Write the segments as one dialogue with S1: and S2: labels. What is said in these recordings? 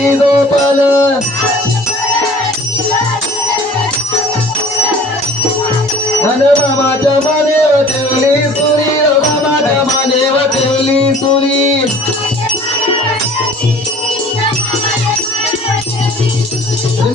S1: हरी गोपाल. अन बाबाच्या मानेवर ठेवली सुरी बाबाच्या मानेवर ठेवली सुरी.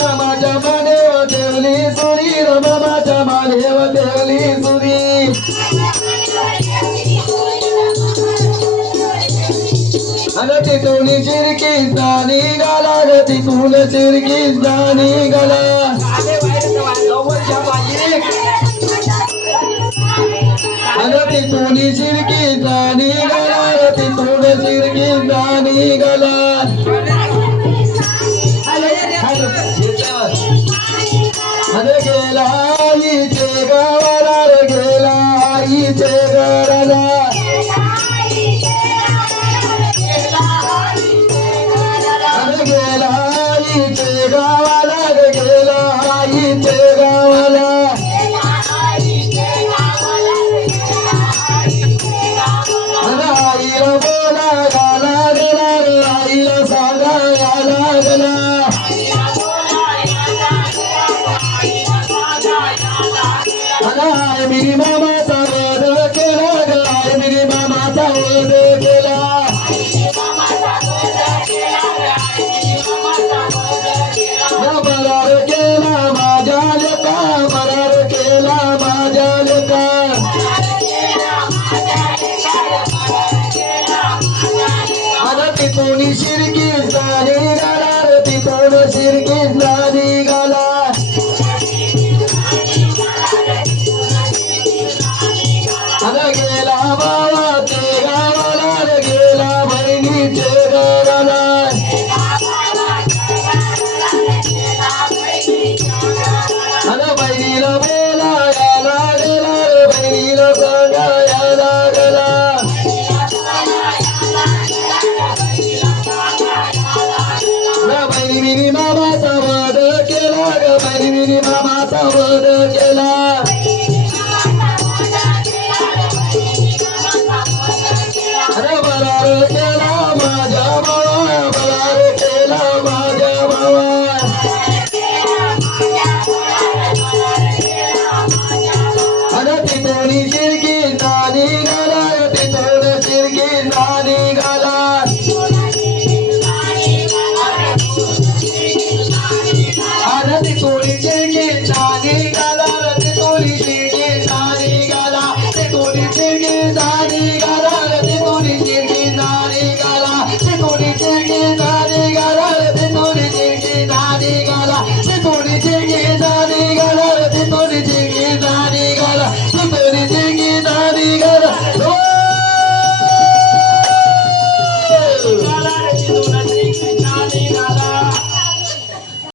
S1: बाबाच्या मानेवर ठेवली सुरी बाबाच्या मानेवर ठेवली अन तिथून चिरकी जानी गाला र तिथून चिरकी जानी गाला. अन तिथून चिरकी जानी गाला र तिथून चिरकी जानी गाला. अरे गेला आईचे गावाला रे गेला आईचे गाला गावात